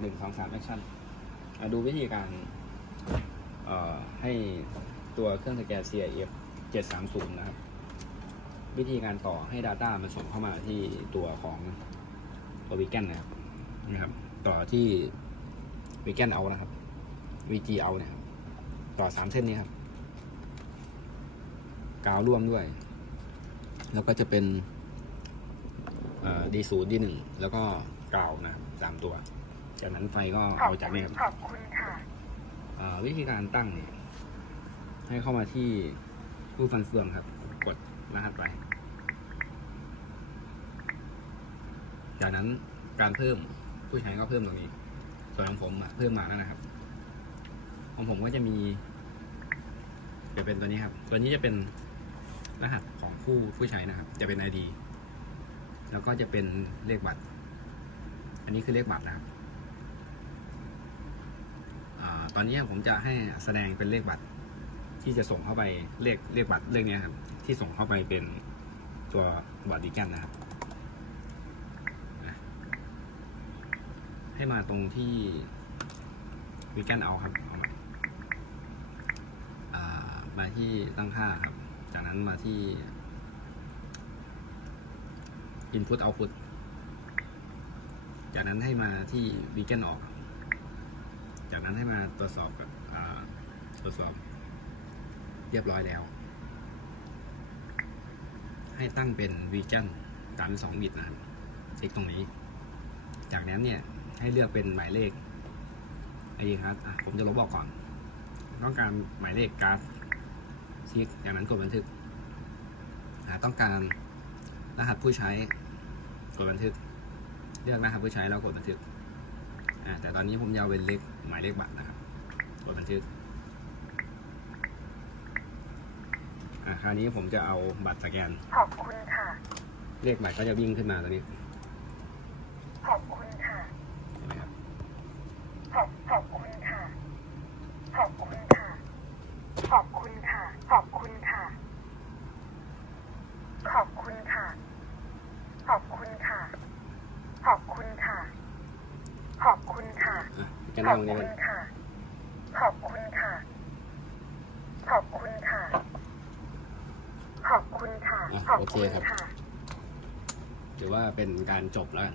หนึ่งสองสามแอคชั่นดูวิธีการให้ตัวเครื่องสแกน CIF 730 นะครับ วิธีการต่อให้ Data มันส่งเข้ามาที่ตัวของตัววีแกนนะครับนะครับ ต่อที่วีแกนเอานะครับ VG เอาเนี่ยครับต่อสามเส้นนี้ครับ กาวร่วมด้วย แล้วก็จะเป็นดีศูนย์ดีหนึ่งแล้วก็กาวนะสามตัว จากนั้นไฟก็ขอบเอาจากคุนี้ณครับขอบคุณค่ะอ่าวิธีการตั้งเนี่ยให้เข้ามาที่รูปฟันเฟืองครับ กดรหัสไป จากนั้นการเพิ่มผู้ใช้ก็เพิ่มตรงนี้ ส่วนของผมอะเพิ่มมาแล้วนะครับ ของผมก็จะมีจะเป็นตัวนี้ครับ ตัวนี้จะเป็นรหัสของผู้ผู้ใช้นะครับ จะเป็น ID แล้วก็จะเป็นเลขบัตร อันนี้คือเลขบัตรนะครับ อา ตอนนี้ผมจะให้แสดงเป็นเลขบัตร ที่จะส่งเข้าไปเลขเลขบัตรเลขนี้ครับ ที่ส่งเข้าไปเป็นตัวบัตรดิจิตอลนะครับ ให้มาตรงที่วิกันเอาครับเอามาามาที่ตั้งค่าครับ จากนั้นมาที่ input output จากนั้นให้มาที่ weekend ออก จากนั้นให้มาตรวจสอบกับตรวจสอบ เรียบร้อยแล้ว ให้ตั้งเป็นวีจันสามสองบิตนะครับติ๊กตรงนี้ จากนั้นเนี่ยให้เลือกเป็นหมายเลขไอ้ครับผมจะลบบอกก่อน ต้องการหมายเลขการ์ดชิกจากนั้นกดบันทึกต้องการรหัสผู้ใช้กดบันทึก เลือกรหัสผู้ใช้แล้วกดบันทึก แต่ตอนนี้ผมจะเอาเป็นเลขหมายเลขบัตรนะครับกดบันทึกอ่าคราวนี้ผมจะเอาบัตรสแกน ขอบคุณค่ะ เลขบัตรก็จะวิ่งขึ้นมาตรงนี้ อะแกขนั่องบตรงนี้คุเลณยค่ะ ขอบคุณค่ะ ขอบคุณค่ะ ขอบคุณค่ะ ขอบคุณค่ะ ถือว่าเป็นการจบแล้วกัน